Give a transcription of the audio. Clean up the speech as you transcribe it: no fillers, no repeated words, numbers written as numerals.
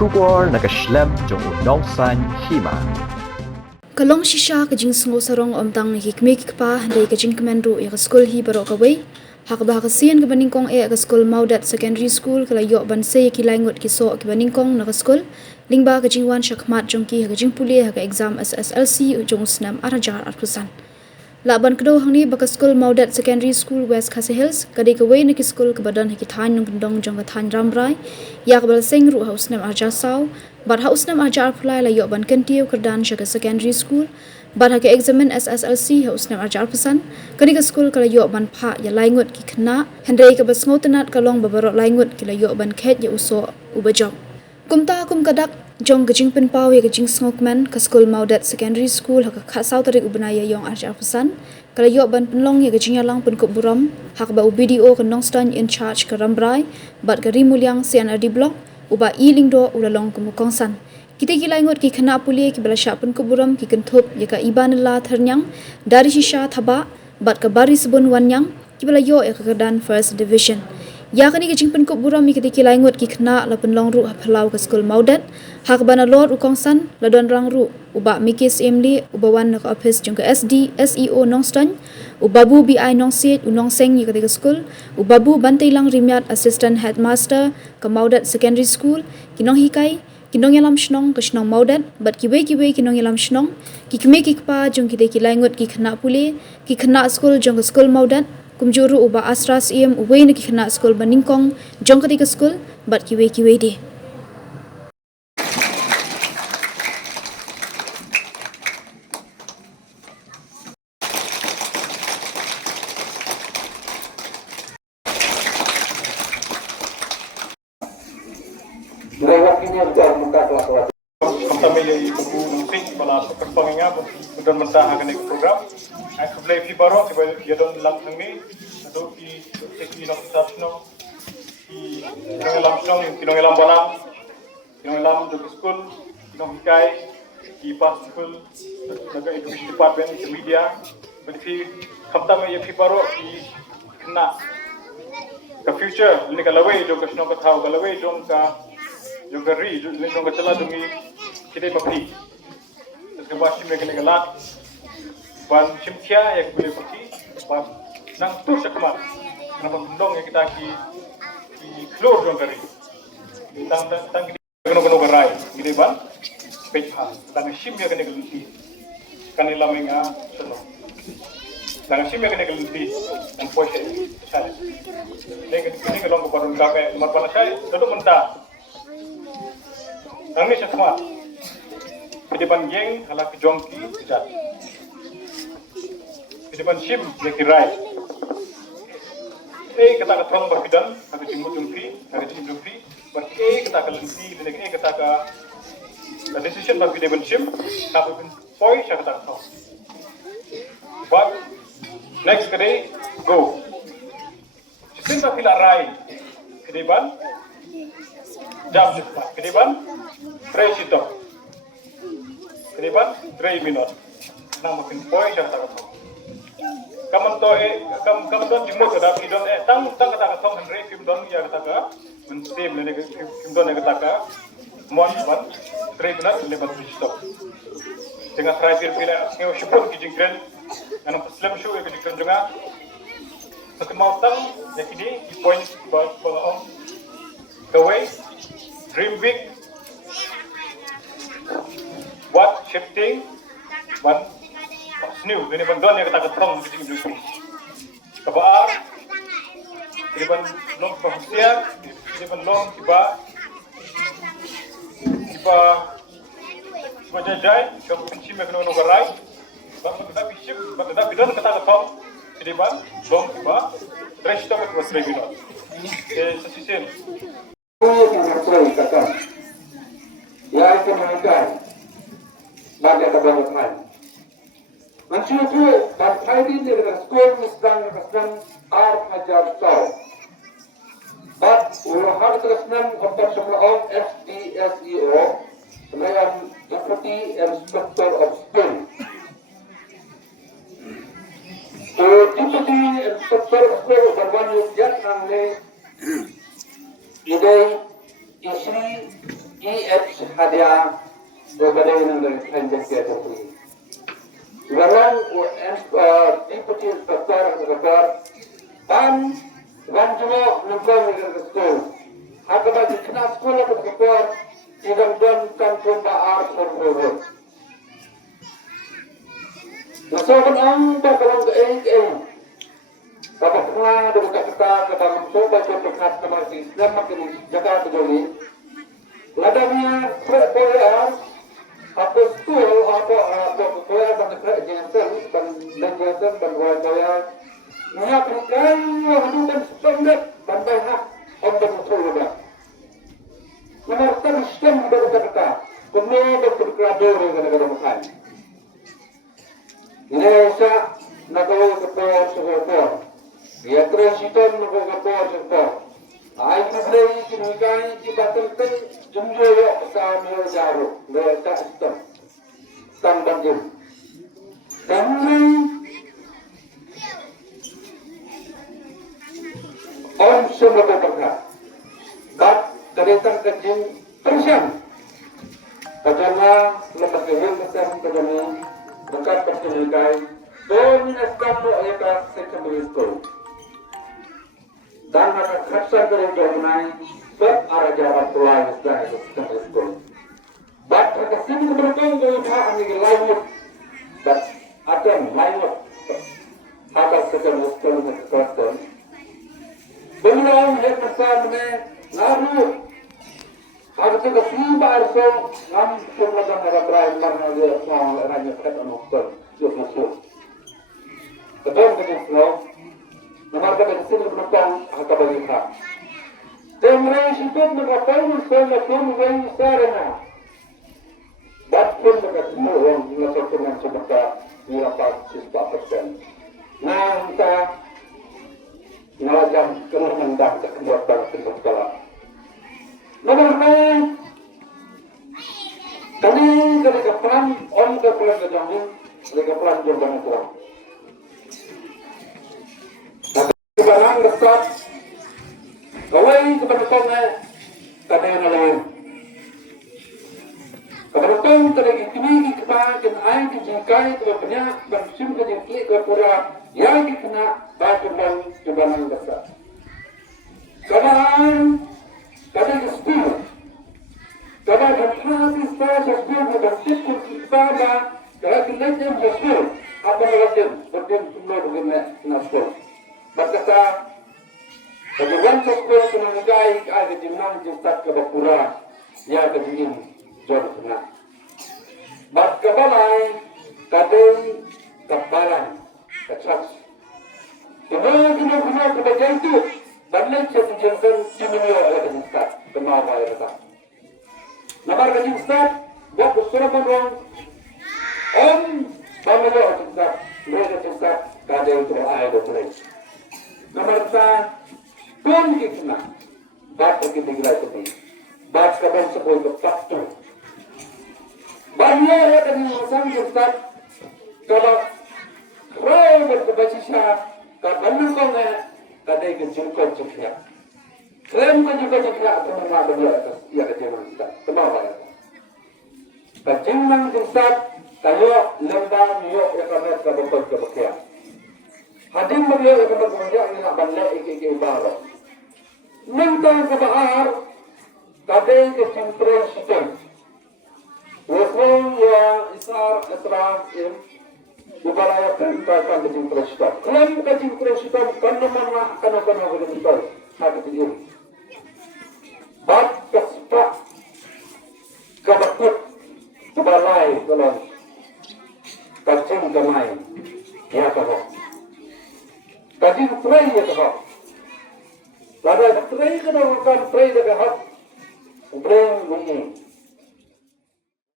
Shubor nakaslem jong unongsan hima. Kalong shisha kajing sungo sarong omtang hikme kikpa dari kajing kemenru ya school hi barok kawai hak bah kasian ke baningkong ka school Maudat Secondary School kala yok ban se ki laingot ki so ke baningkong na school lingba kajing wan shakmat jongki kajing puli ha exam SSLC ujung snam arajar arpusan laban kedo hangni baka school Maudat Secondary School West Khasi Hills kadi kawai na ki school ke badan ki than nung kendong jong ka than ramrai ya kabal seng ru haus nam arja saw bar haus nam arja arpulai la yok ban kentiu kerdan shaka secondary school bar ha ke examen SSLC haus nam arja arpusan kadi ka school kala yok ban pha ya laingot ki khna hendrei ka bas ngotenat kalong babarok laingot ki la yok ban khet ya uso ubajok kumta kum kadak jong kajing penpau ya kajing smokman ka school Maudat Secondary School ha ka khasau tarik ubnaya yong arja arpusan kala yok ban penlong ya kajing yalang pen kup buram hak ba UBDO ka nongstan in charge ka rambrai bat ka rimulyang CNRD block uba i lingdo ulalong kumukongsan kita gilaingot ki khana puli ki bala shapun ko buram ki kenthop ya ka ibanla tharnyang dari shisha thaba bat ka baris bun wanyang ki bala yo ya ka kedan first division ya kani ki jingpen ko buram mi ki laingot ki khana la penlong ru phalau ka school Maudat hak bana lord ukongsan la don rang ru uba mikis emli uba wan ka office jong ka SD SEO nongstan ubabu BI nongsit unongseng ni ka school ubabu bantailang rimyat assistant headmaster ka Maudat Secondary School kinong hikai kinong yalam shnong ka shnong Maudat bat kiwe kinong yalam shnong ki kme ki pa jong ki laingot ki khana puli ki khana school jong ka school Maudat kumjuru uba asras em uwe ni ki khana school baningkong jong ka school bat kiwe de Pamilya ibu nungsing bala perpanginga bukan mentah akan ikut program. Aku beli fi baru sebab dia don lam ni atau ki seki nak sapno ki ngelam song ki ngelam balam ki ngelam di school ki hikai ki pas school naga education department ki media berfi khamta me fi baru ki kena ke future ni kalawai jo kasno ka thau kalawai jong ka jong ka ri jong ka chala dungi kita bapri terus wasim lagi galat ban simkia ya boleh pergi ban nang tur sekmat kenapa bendong ya kita ki keluar dong dari tang kena gerai gede ban pecha tang sim ya kena geliti kan ilamenga seno tang sim ya kena geliti dan poise saya ini kelong baru kape nomor panas saya duduk mentah nang ni sekmat di depan geng hala ke jongki jat di depan sim ya kirai kata ka trong berbidan ka jingmu jongki ka jingmu jongki berke kata ka lenti lagi kata ka decision bagi depan sim ka pun poi sa kata ka but next kade go sim ka pila rai ke depan jam cepat ke depan presito Keriban 3 minit. Nang makin poy siya kata ko. Kaman don jimo kada pidon tang kata ka tong Henry film don ya kata ka. Men same le film don kata ka. Mon 3 minit lebat stop. Dengan terakhir pila ngeo shipun ki jingkren. Anong paslam show ki jingkren juga. Sakin mau tang ya kini di point ba om. Kawai dream big. What shifting ban new ini ban don yang kita ketrong di sini kabar ini ban long perhatian ini ban long tiba jajai kamu kunci mekano nogarai bang kita bidon kita ketrong ini ban long tiba rest of it was regular sesisir ya itu mereka bagai kebanyakan. Mencuci dan kaidin di dalam sekolah misdang kesem art ajar tau. But ulah kesem untuk semua SDSEO dengan Deputy Inspector of School. Deputy Inspector of School berwanjut jat nang le idai isri EH hadiah berbeda dengan franchise itu. Sekarang Deputy Inspector Negara dan juga nempel dengan sekolah. Hak bagi kena sekolah bersekolah tidak dan kantor baar berbuat. Nasokan ang bakalang ke Bapak pernah dengan kita mencoba berdekat kepada Islam makin Jakarta Joli. Ladangnya perkuliahan atau school atau perkuliahan dan kerjaan dan wajah mengaplikan hadukan standar dan bahak untuk mencoba. Menarikkan Islam dari Jakarta, kemudian berkelabar dengan negara makan. Indonesia negara kepala sekolah. Ya transiton nakakapor sa po. Ay kublay kinugay kibatulkan jumjoyo sa mga jaro. Gaya ta ito. Tambang yun. Tambang on sumababagka. Bat kaditang kajing persyan. Kajama lepas kajing kasang kajami dekat pertunjukan. Dominaskan mo ay ka secondary school. Dan akan kerasa dari dominai arah jalan pulang dari sekolah. Bapak kesini bertemu dengan kami lainnya dan ada lainnya atas sekolah sekolah. Beliau bersama lalu harus kita siapa arso kami semua dan ada berani karena dia mau rajin kita nonton yuk masuk. Betul betul. Namarga ng sila ng kabalita. Temray sitot ng kapal sa lakum ng na. Bakit nagkatumuhan na sa tunan sa baka nila pa 6%. Nanta nalajang kemandang sa kebuatan sa skala. Namarga kami kapal on kapal na jamin kapal jordan ito. Barang resep, kawai kebetulannya tak ada lain. Kebetulan terlebih kini kita air dijangkai kebanyak bersim kejengklik ke pura yang dikena bahan jembalan besar. Kadang sepuluh, kadang habis saya sepuluh bersim kita kadang kita sepuluh apa lagi berdim semua begini naskah. Berkata, bagaimana sekolah penanggai ada jenang jisat ke Bapura yang kejadian jauh tengah. Bak kebalai, kadang kebalan, kecas. Kena kebajian itu, dan lain satu jensen dimiliki oleh kejisat, kemau oleh kata. Namar kejisat, buat bersurah bandung, pamilya kejisat, mereka kejisat, kadang berayat berlain. Nomor sa pun kita bapak kita gila ini bapak kapan sepuluh faktor banyak ya dengan masang kita kalau roh berbahasa kalau kau nggak kadai kejengkau ceknya klaim kau juga ceknya atau mana benda atas ya kejeman kita kenapa ya kejeman kita kayo lembang yo ya karena kita berkebahagiaan hadim beliau yang berbanyak dengan banyak ikik baru. Mentang kebaar, kadai kecintran sistem. Walaupun ya israr im, dibalaya tentang kecintran sistem. Klaim kecintran sistem, mana akan betul hati ini. Bab kesepak, kebakut, kebalai, kalau kacing kemai, ya kau. Tadi tray ya kah? Lada tray kada bukan tray dah kah? Ubreng bunyi.